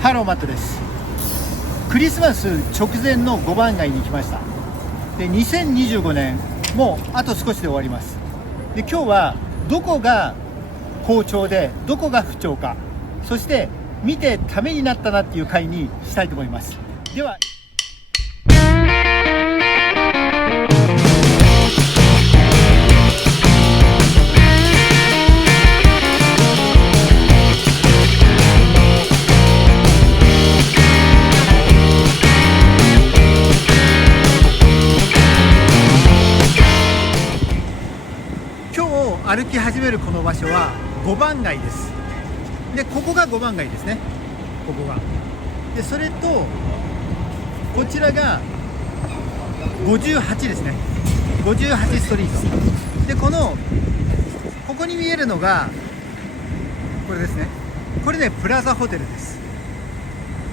ハローマットです。クリスマス直前の5番街に来ました。で、2025年もうあと少しで終わります。で、今日はどこが好調でどこが不調か、そして見てためになったなっていう回にしたいと思います。では歩き始めるこの場所は5番街です。で、ここが5番街ですね。ここが。で、それとこちらが58ですね。58ストリート。で、ここに見えるのがこれですね。これね、プラザホテルです。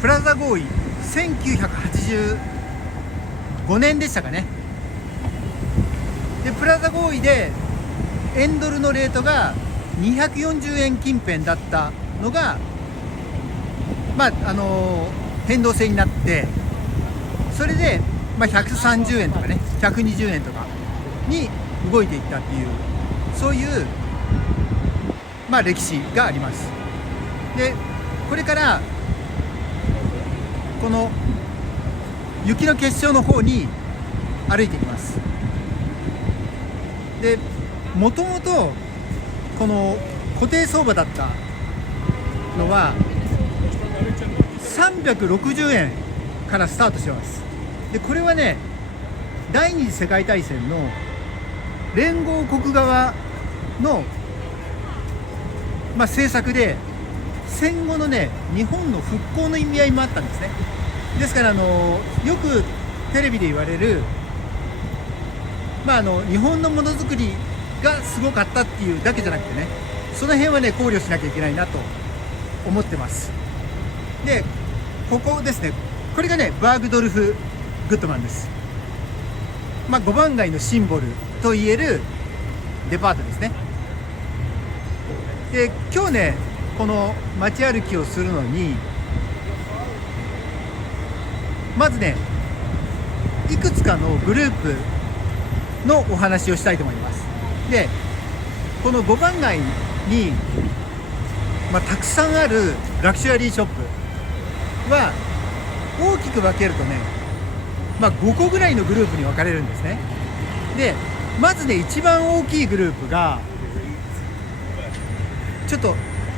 プラザ合意1985年でしたかね。で、プラザ合意で円ドルのレートが240円近辺だったのが、変動制になって、それで、130円とかね、120円とかに動いていったっていう、そういう、歴史があります。で、これからこの雪の結晶の方に歩いていきます。で、もともとこの固定相場だったのは360円からスタートしてます。で、これはね、第二次世界大戦の連合国側の、政策で戦後のね、日本の復興の意味合いもあったんですね。ですからよくテレビで言われる、日本のものづくりがすごかったっていうだけじゃなくてね、その辺はね、考慮しなきゃいけないなと思ってます。で、ここですね、これがね、バーグドルフ・グッドマンです。5番街のシンボルといえるデパートですね。で、今日ね、この街歩きをするのに、まずね、いくつかのグループのお話をしたいと思います。で、この5番街に、たくさんあるラクシュアリーショップは大きく分けるとね、5個ぐらいのグループに分かれるんですね。で、まずね、一番大きいグループがちょっと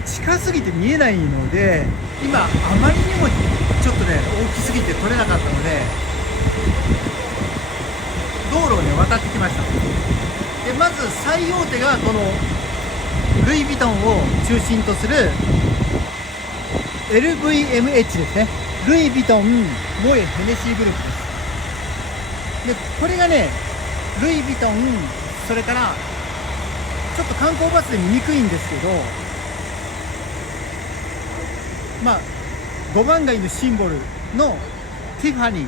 近すぎて見えないので、今あまりにもちょっとね、大きすぎて撮れなかったので、道路をね、渡ってきました。で、まず最大手がこのルイ・ヴィトンを中心とする LVMH ですね。ルイ・ヴィトン・モエ・ヘネシーグループです。で、これがね、ルイ・ヴィトン、それからちょっと観光バスで見にくいんですけど、5番街のシンボルのティファニー、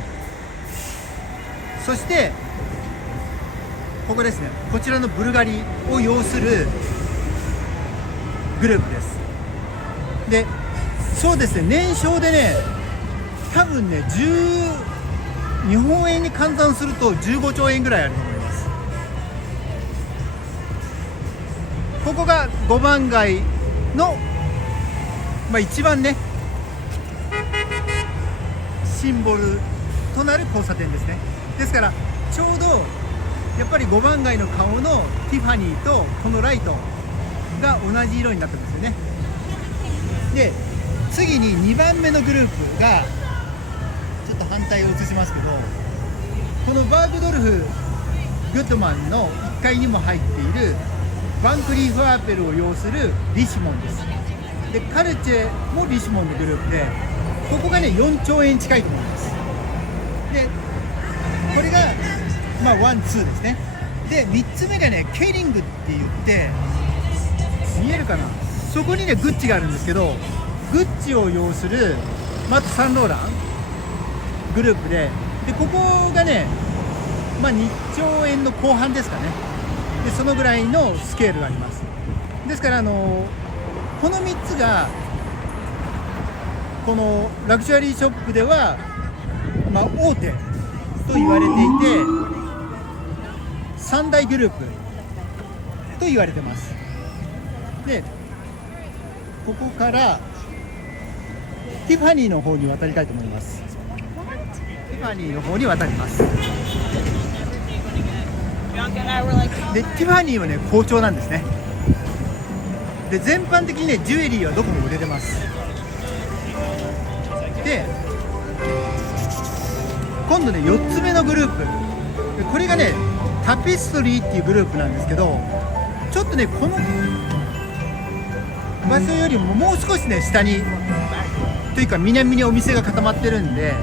そしてここですね、こちらのブルガリを擁するグループです。で、そうですね、年商でね、多分ね、日本円に換算すると15兆円ぐらいあると思います。ここが5番街の、一番ね、シンボルとなる交差点ですね。ですからちょうどやっぱり5番街の顔のティファニーとこのライトが同じ色になってますよね。で、次に2番目のグループが、ちょっと反対を映しますけど、このバーグドルフ・グッドマンの1階にも入っているバンクリー・ファーペルを擁するリシモンです。で、カルチェもリシモンのグループで、ここがね、4兆円近いと思います。で、これがワン、ツーですね。で、3つ目がね、ケリングって言って、見えるかな、そこにね、グッチがあるんですけど、グッチを擁するまずサンローラングループで、ここがね、2兆円の後半ですかね。で、そのぐらいのスケールがあります。ですからこの3つがここのラグジュアリーショップでは、大手と言われていて3大グループと言われてます。でここからティファニーの方に渡りたいと思います。ティファニーの方に渡ります。でティファニーはね好調なんですね。で全般的にねジュエリーはどこも売れてます。で今度ね4つ目のグループ、これがねタペストリーっていうグループなんですけど、ちょっとねこの場所よりももう少しね下にというか南にお店が固まってるんで、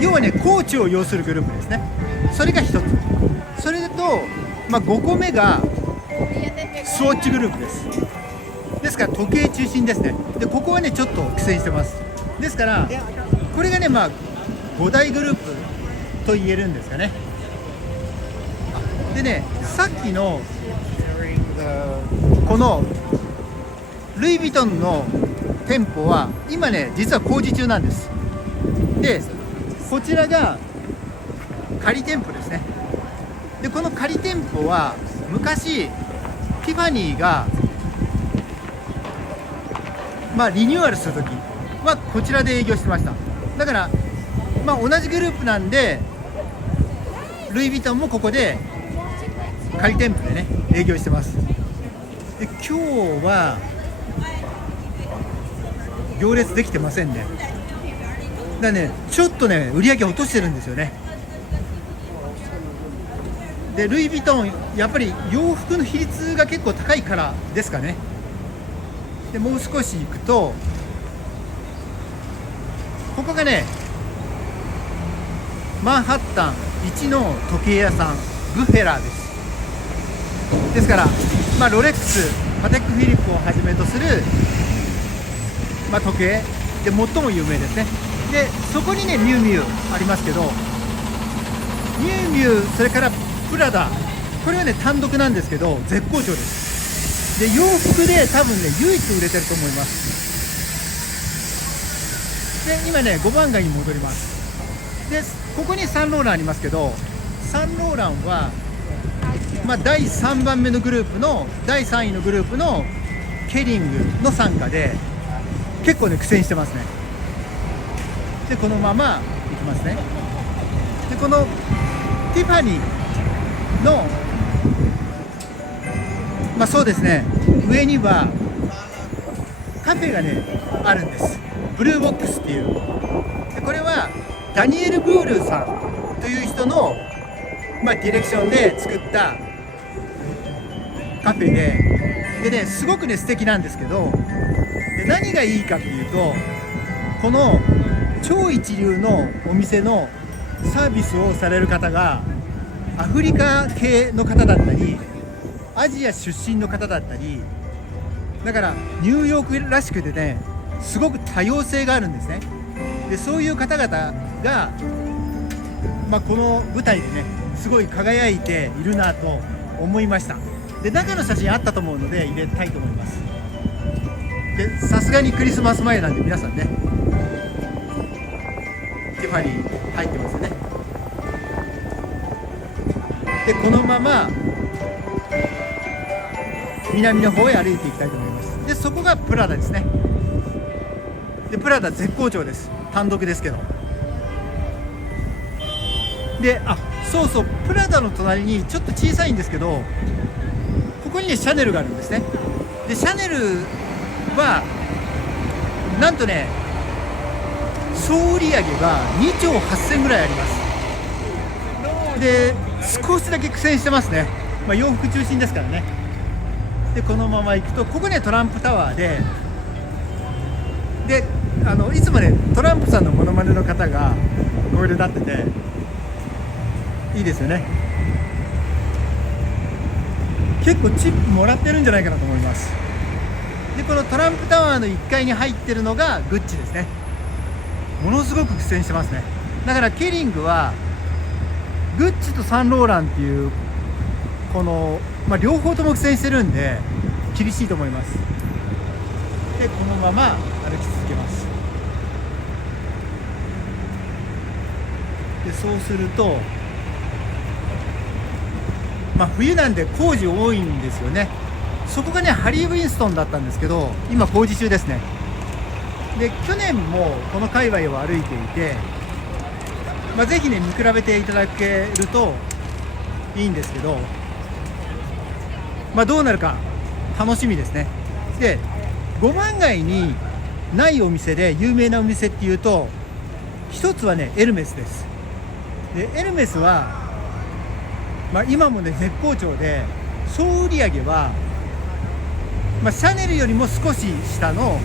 要はね高知を要するグループですね。それが1つ。それと、5個目がスウォッチグループです。ですから時計中心ですね。でここはねちょっと苦戦してます。ですからこれがね5大グループと言えるんですかね。でねさっきのこのルイ・ヴィトンの店舗は今ね実は工事中なんです。でこちらが仮店舗ですね。でこの仮店舗は昔ティファニーがリニューアルするときはこちらで営業してました。だから同じグループなんでルイ・ヴィトンもここで仮店舗でね営業してます。で今日は行列できてませんね。だねちょっとね売り上げ落としてるんですよね。でルイ・ヴィトンやっぱり洋服の比率が結構高いからですかね。でもう少し行くとここがねマンハッタン一の時計屋さんグッフェラーです。ですから、ロレックス、パテックフィリップをはじめとする、時計で最も有名ですね。でそこにねミュウミュウありますけど、ミュウミュウそれからプラダ、これはね単独なんですけど絶好調です。で洋服で多分ね唯一売れてると思います。で今ね5番街に戻ります。でここにサンローランありますけど、サンローランは、第3番目のグループの第3位のグループのケリングの傘下で結構ね苦戦してますね。でこのままいきますね。でこのティファニーのそうですね上にはカフェがねあるんです。ブルーボックスっていう。でこれはダニエル・ブールさんという人の、ディレクションで作ったカフェでねすごくね素敵なんですけど、で何がいいかっていうとこの超一流のお店のサービスをされる方がアフリカ系の方だったりアジア出身の方だったり、だからニューヨークらしくてねすごく多様性があるんですね。でそういう方々が、この舞台でねすごい輝いているなと思いました。で中の写真あったと思うので入れたいと思います。でさすがにクリスマス前なんで皆さんねティファニー入ってますよね。でこのまま南の方へ歩いていきたいと思います。でそこがプラダですね。でプラダ絶好調です。単独ですけど。でそうそう、プラダの隣にちょっと小さいんですけどここにねシャネルがあるんですね。でシャネルはなんとね総売上が2兆8000ぐらいあります。で少しだけ苦戦してますね。洋服中心ですからね。でこのまま行くとここねトランプタワーでいつもねトランプさんのモノマネの方がこれでなってていいですよね。結構チップもらってるんじゃないかなと思います。でこのトランプタワーの1階に入ってるのがグッチですね。ものすごく苦戦してますね。だからケリングはグッチとサンローランっていうこの、両方とも苦戦してるんで厳しいと思います。でこのまま歩き続けます。でそうすると、冬なんで工事多いんですよね。そこがねハリー・ウィンストンだったんですけど、今工事中ですね。で去年もこの界隈を歩いていて、ぜひね見比べていただけるといいんですけど、どうなるか楽しみですね。で五番街にないお店で有名なお店っていうと、一つはねエルメスです。でエルメスは、今もね絶好調で、総売上は、シャネルよりも少し下の、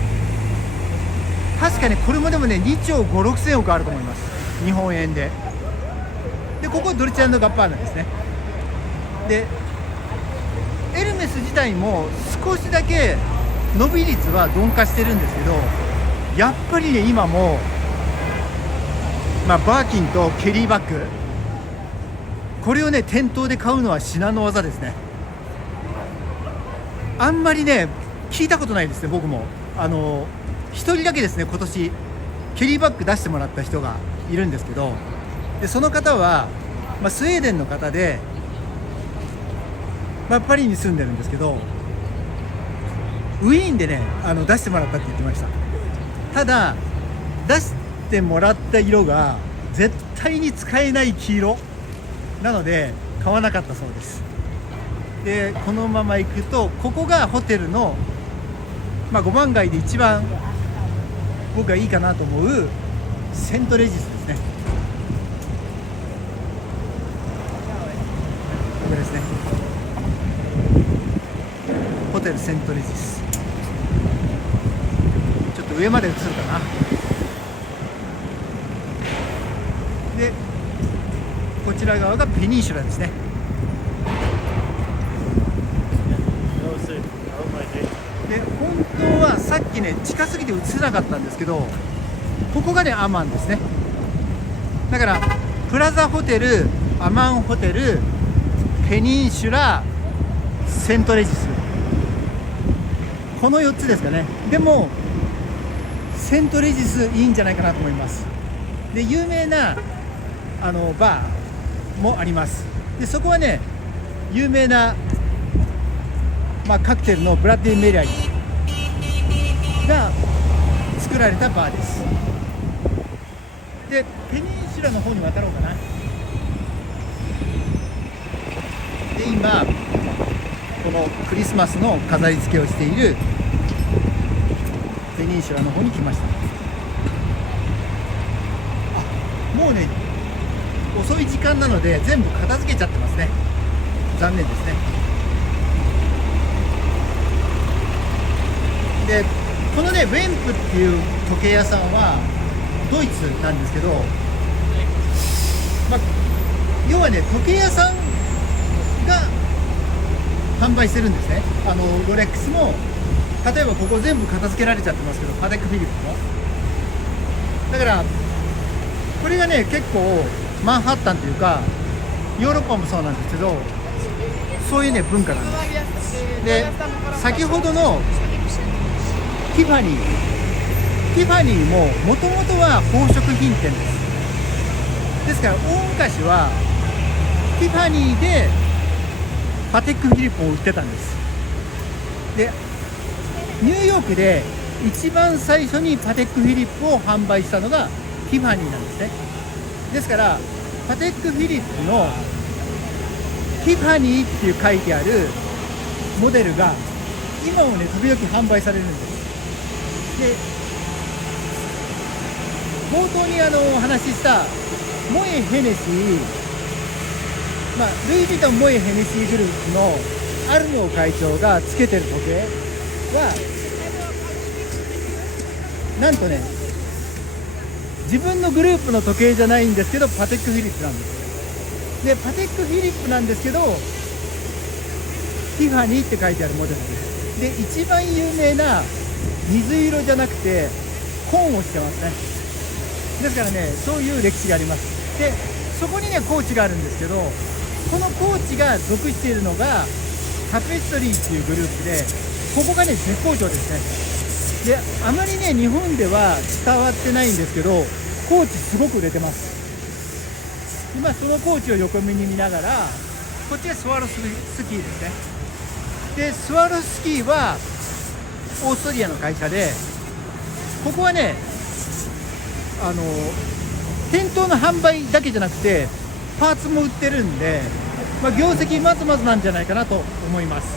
確かねこれもでもね2兆5、6千億あると思います、日本円で。でここドルチェ&ガッパーナですね。でエルメス自体も少しだけ伸び率は鈍化してるんですけど、やっぱりね今も、バーキンとケリーバッグ、これをね店頭で買うのは至難の業ですね。あんまりね聞いたことないですね。僕も一人だけですね今年ケリーバッグ出してもらった人がいるんですけど、でその方は、スウェーデンの方で、パリに住んでるんですけど、ウィーンでね出してもらったって言ってました。ただ出してもらった色が絶対に使えない黄色なので買わなかったそうです。でこのまま行くと、ここがホテルの、五番街で一番僕がいいかなと思うセントレジスですね。これですね、ホテルセントレジス。ちょっと上まで映るかな。でこちら側がペニンシュラですね。で本当はさっきね近すぎて映せなかったんですけど、ここがねアマンですね。だからプラザホテル、アマンホテル、ペニンシュラ、セントレジス、この4つですかね。でもセントレジスいいんじゃないかなと思います。で有名なバーもあります。でそこはね有名な、カクテルのブラッディ・メリアリが作られたバーです。でペニンシュラの方に渡ろうかな。で今このクリスマスの飾り付けをしているペニンシュラの方に来ました。もうね遅い時間なので全部片付けちゃってますね。残念ですね。でこのねウェンプっていう時計屋さんはドイツなんですけど、要はね時計屋さんが販売してるんですね。ロレックスも例えばここ全部片付けられちゃってますけど、パテックフィリップもだから、これがね結構マンハッタンというかヨーロッパもそうなんですけど、そういうね文化なんです。で先ほどのティファニーももともとは宝飾品店です。ですから大昔はティファニーでパテックフィリップを売ってたんです。でニューヨークで一番最初にパテックフィリップを販売したのがティファニーなんですね。ですからパテックフィリップのティファニーっていう書いてあるモデルが今もね時々販売されるんです。で冒頭にお話ししたモエ・ヘネシー、ルイ・ヴィトンモエ・ヘネシーグループのアルノー会長がつけてる時計がなんとね自分のグループの時計じゃないんですけどパテックフィリップなんです。でパテックフィリップなんですけどティファニーって書いてあるモデルです。で一番有名な水色じゃなくて紺をしてますね。ですからねそういう歴史があります。でそこにねコーチがあるんですけど、このコーチが属しているのがタペストリーっていうグループで、ここがね絶好調ですね。であまりね日本では伝わってないんですけど、コーチすごく売れてます。今そのコーチを横目に見ながら、こっちはスワロスキーですね。でスワロスキーはオーストリアの会社で、ここはね店頭の販売だけじゃなくてパーツも売ってるんで、業績まずまずなんじゃないかなと思います。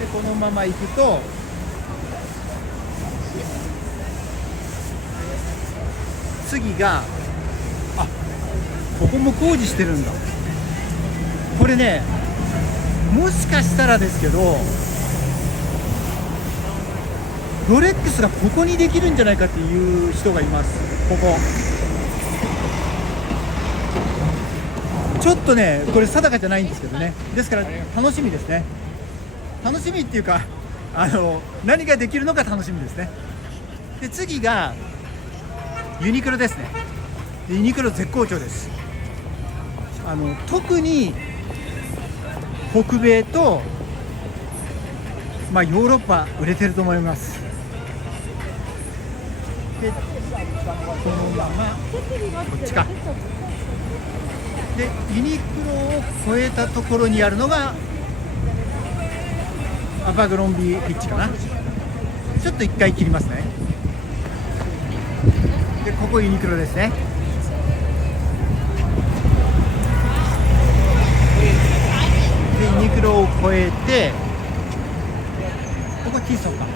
でこのまま行くと次がここも工事してるんだ。これね、もしかしたらですけどロレックスがここにできるんじゃないかっていう人がいます。ここちょっとねこれ定かじゃないんですけどね、ですから楽しみですね。楽しみっていうか何ができるのか楽しみですね。で次がユニクロですね。ユニクロ絶好調です。特に北米と、ヨーロッパ売れてると思います。でこのままこっちか。でユニクロを越えたところにあるのがアバグロンビーピッチかな。ちょっと一回切りますね。でここユニクロですね。でユニクロを越えてここティーソンか。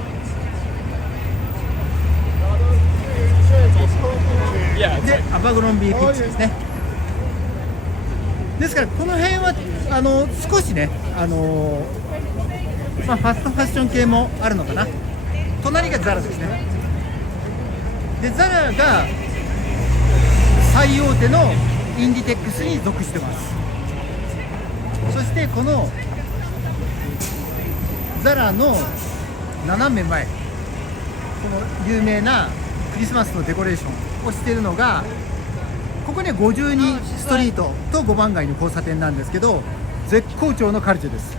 でアバグロンビーピッチですね。ですからこの辺は少しねファストファッション系もあるのかな。隣がザラですね。でザラが最大手のインディテックスに属してます。そしてこのザラの斜め前、この有名なクリスマスのデコレーションをしているのがここね52ストリートと5番街の交差点なんですけど、絶好調のカルチェです。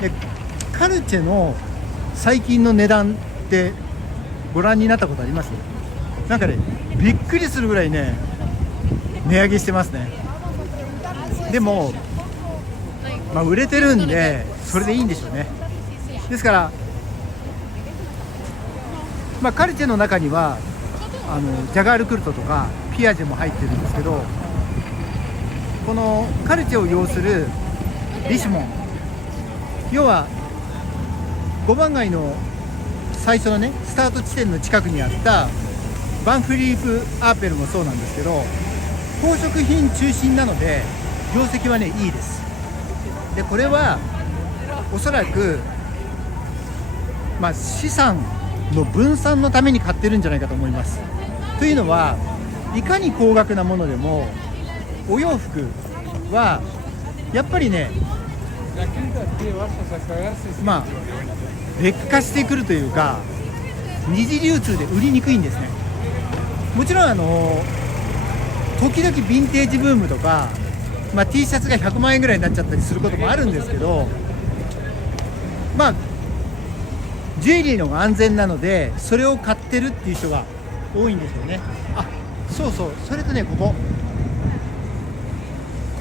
でカルチェの最近の値段ってご覧になったことあります？なんかねびっくりするぐらいね値上げしてますね。でも売れてるんでそれでいいんでしょうね。ですからカルチェの中にはジャガールクルトとかピアジェも入ってるんですけど、このカルチェを擁するリシモン、要は5番街の最初のねスタート地点の近くにあったバンフリープ・アーペルもそうなんですけど、宝飾品中心なので業績はねいいです。でこれはおそらく資産の分散のために買ってるんじゃないかと思います。というのはいかに高額なものでもお洋服はやっぱりね劣化してくるというか二次流通で売りにくいんですね。もちろん時々ヴィンテージブームとか、T シャツが100万円ぐらいになっちゃったりすることもあるんですけど、ジュエリーの方が安全なのでそれを買ってるっていう人が多いんですよね。そうそう、それとねこ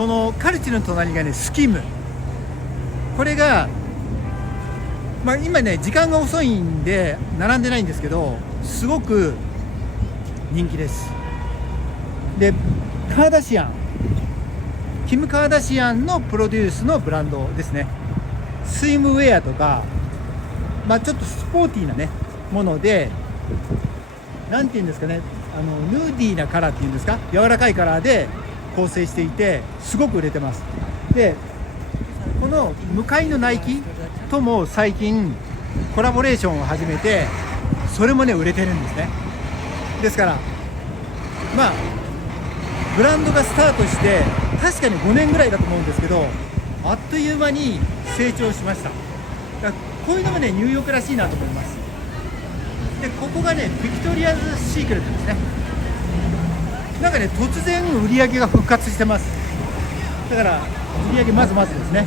のカルチの隣がねスキム、これが今ね時間が遅いんで並んでないんですけどすごく人気です。でカーダシアン、キム・カーダシアンのプロデュースのブランドですね。スイムウェアとか、ちょっとスポーティーなねもので、なんていうんですかね、ヌーディーなカラーっていうんですか、柔らかいカラーで構成していてすごく売れてます。でこの向かいのナイキとも最近コラボレーションを始めてそれもね売れてるんですね。ですからブランドがスタートして確かに5年ぐらいだと思うんですけど、あっという間に成長しました。だからこういうのがねニューヨークらしいなと思います。でここがねビクトリアズシークレットですね。なんかね突然売り上げが復活してます。だから売り上げまずまずですね。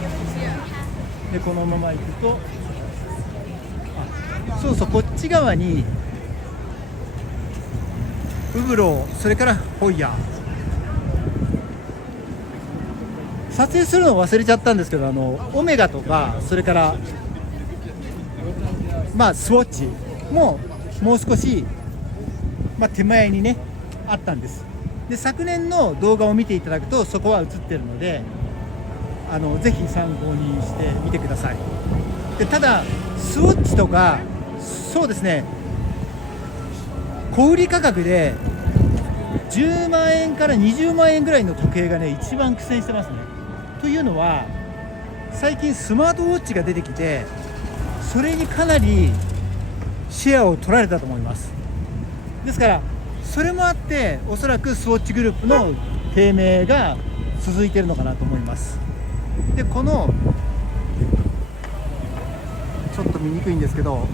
でこのまま行くとそうこっち側にウブロー、それからホイヤー、撮影するの忘れちゃったんですけど、オメガとか、それからスウォッチももう少し、手前にねあったんです。で昨年の動画を見ていただくとそこは映ってるので、ぜひ参考にしてみてください。でただスウォッチとか、そうですね、小売価格で10万円から20万円ぐらいの時計がね一番苦戦してますね。というのは最近スマートウォッチが出てきて、それにかなりシェアを取られたと思います。ですからそれもあって、おそらくスウォッチグループの低迷が続いているのかなと思います。でこのちょっと見にくいんですけど、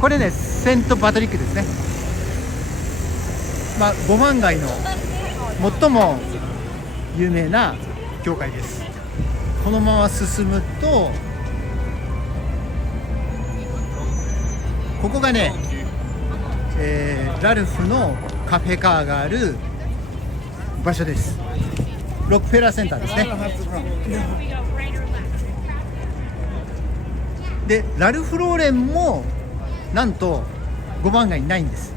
これねセントパトリックですね。5万街の最も有名な教会です。このまま進むと、ここがね、ラルフのカフェカーがある場所です。ロックフェラーセンターですね。でラルフローレンもなんと5番街にないんです。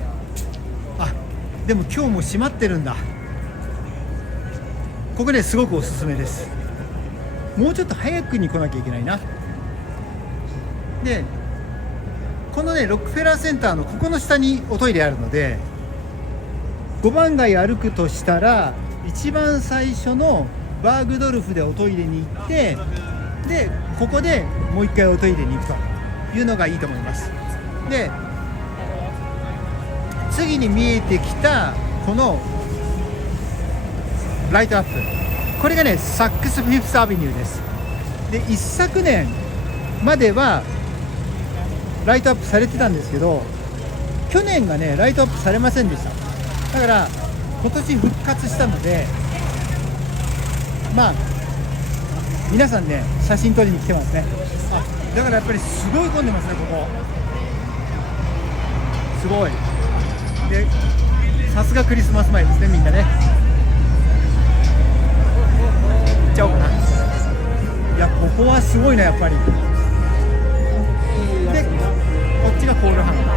でも今日も閉まってるんだ。ここねすごくおすすめです。もうちょっと早くに来なきゃいけないな。でこのねロックフェラーセンターのここの下におトイレあるので、5番街歩くとしたら一番最初のバーグドルフでおトイレに行って、でここでもう一回おトイレに行くというのがいいと思います。で次に見えてきたこのライトアップ、これがねサックスフィフスアベニューです。で一昨年まではライトアップされてたんですけど、去年がねライトアップされませんでした。だから今年復活したので、皆さんね写真撮りに来てますね。だからやっぱりすごい混んでますね、ここすごい。でさすがクリスマス前ですね、みんなね。行っちゃおうかな。いやここはすごいね、やっぱり。でこっちがコールハンガ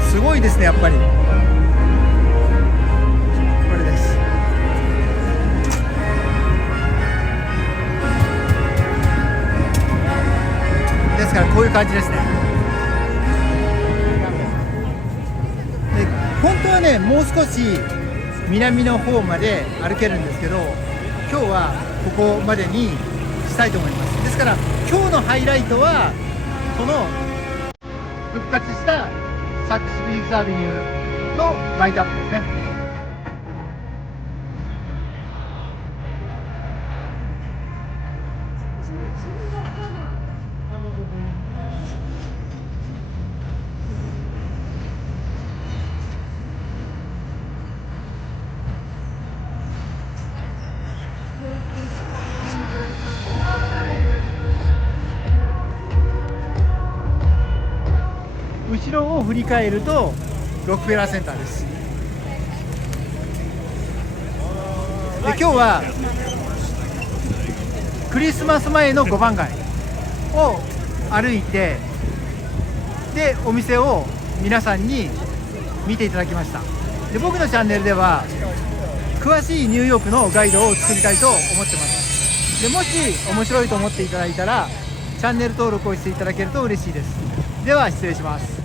ー、すごいですね、やっぱり。これです。ですからこういう感じですね。で本当はねもう少し南の方まで歩けるんですけど、今日はここまでにしたいと思います。ですから今日のハイライトはこの復活したサックスフィフスアベニューのライトアップですね。後ろを振り返るとロックフェラーセンターです。で今日はクリスマス前の5番街を歩いて、でお店を皆さんに見ていただきました。で僕のチャンネルでは詳しいニューヨークのガイドを作りたいと思ってます。でもし面白いと思っていただいたらチャンネル登録をしていただけると嬉しいです。では失礼します。